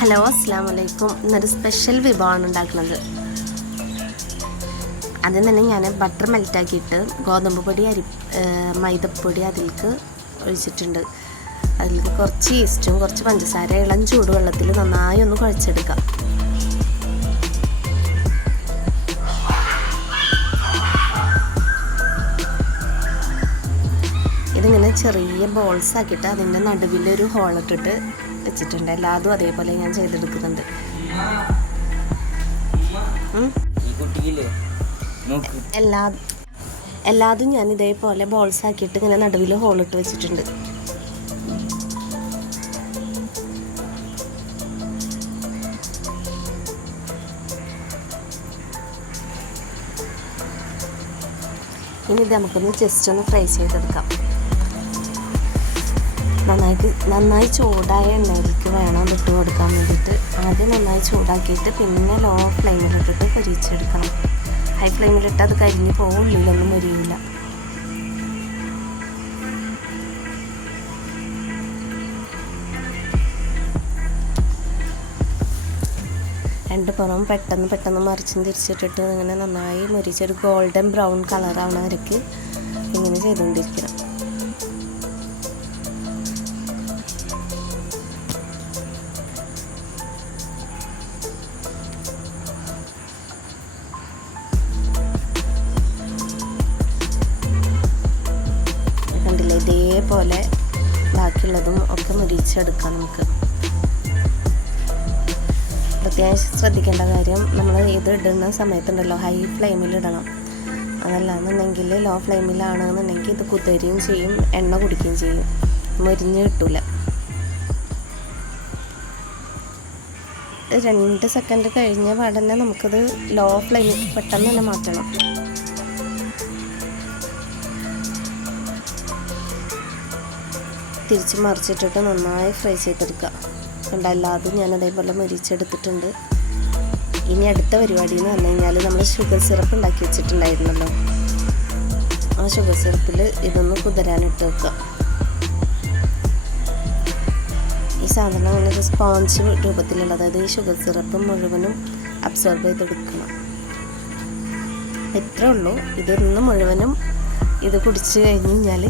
Hello, അസ്സലാമു അലൈക്കും. ഇന്നൊരു സ്പെഷ്യൽ വിഭവമാണ് ഉണ്ടാക്കുന്നത്. ആദ്യം തന്നെ ഞാൻ ബട്ടർ മെൽറ്റാക്കിയിട്ട് ഗോതമ്പ് പൊടി മൈദപ്പൊടി അതിലേക്ക് ഒഴിച്ചിട്ടുണ്ട്. അതിലേക്ക് കുറച്ച് ഈസ്റ്റും കുറച്ച് പഞ്ചസാര ഇളം ചൂടുവെള്ളത്തിൽ നന്നായി ഒന്ന് കുഴച്ചെടുക്കാം. ഇതിങ്ങനെ ചെറിയ ബോൾസ് ആക്കിയിട്ട് അതിൻ്റെ നടുവിലൊരു ഹോളിട്ടിട്ട് വെച്ചിട്ടുണ്ട്. എല്ലാതും അതേപോലെ ഞാൻ ചെയ്തെടുക്കുന്നുണ്ട്. എല്ലാതും ഞാൻ ഇതേപോലെ ബോൾസ് ആക്കിയിട്ട് ഇങ്ങനെ നടുവിൽ ഹോളിട്ട് വെച്ചിട്ടുണ്ട്. ഇനി ഇത് നമുക്കൊന്ന് ജസ്റ്റ് ഒന്ന് ഫ്രൈ ചെയ്തെടുക്കാം. നന്നായി ചൂടായ എണ്ണയിലേക്ക് വേണം ഇട്ട് കൊടുക്കാൻ വേണ്ടിയിട്ട്. ആദ്യം നന്നായി ചൂടാക്കിയിട്ട് പിന്നെ ലോ ഫ്ലെയിമിലിട്ടിട്ട് പൊരിച്ചെടുക്കണം. ഹൈ ഫ്ലെയിമിലിട്ട് അത് കരിഞ്ഞ് പോകും, ഉള്ളിലൊന്നും മുരിയില്ല. രണ്ട് പുറം പെട്ടെന്ന് മറിച്ചും തിരിച്ചിട്ടിട്ട് ഇങ്ങനെ നന്നായി മുരിച്ചൊരു ഗോൾഡൻ ബ്രൗൺ കളറാവണ വരയ്ക്ക് ഇങ്ങനെ ചെയ്തുകൊണ്ടിരിക്കണം. കണ്ടില്ലേ, ഇതേപോലെ ബാക്കിയുള്ളതും ഒക്കെ മുരിച്ചെടുക്കാം. നമുക്ക് പ്രത്യേകം ശ്രദ്ധിക്കേണ്ട കാര്യം, നമ്മൾ ഇത് ഇടുന്ന സമയത്തുണ്ടല്ലോ ഹൈ ഫ്ലെയിമിലിടണം. അതല്ലാന്നുണ്ടെങ്കിൽ ലോ ഫ്ലെയിമിലാണെന്നുണ്ടെങ്കിൽ ഇത് കുതിരുകയും ചെയ്യും, എണ്ണ കുടിക്കുകയും ചെയ്യും, മുരിഞ്ഞ് കിട്ടൂല. 2 സെക്കൻഡ് കഴിഞ്ഞ പാടന്നെ നമുക്കത് ലോ ഫ്ലെയിമിൽ പെട്ടെന്ന് തന്നെ മാറ്റണം. തിരിച്ച് മറിച്ചിട്ടിട്ട് നന്നായി ഫ്രൈ ചെയ്തെടുക്കുക. എല്ലാതും ഞാൻ അതേപോലെ മുരിച്ചെടുത്തിട്ടുണ്ട്. ഇനി അടുത്ത പരിപാടി എന്ന് പറഞ്ഞു കഴിഞ്ഞാൽ നമ്മൾ ഷുഗർ സിറപ്പ് ഉണ്ടാക്കി വെച്ചിട്ടുണ്ടായിരുന്നല്ലോ, ആ ഷുഗർ സിറപ്പിൽ ഇതൊന്ന് കുതിരാനിട്ട് വെക്കുക. ഈ സാധനം ഒരു സ്പോഞ്ച് രൂപത്തിലുള്ളത്, അതായത് ഈ ഷുഗർ സിറപ്പ് മുഴുവനും അബ്സോർബ് ചെയ്തെടുക്കണം. ഇത്രേ ഉള്ളൂ. ഇതൊന്ന് മുഴുവനും ഇത് കുടിച്ച് കഴിഞ്ഞ് കഴിഞ്ഞാൽ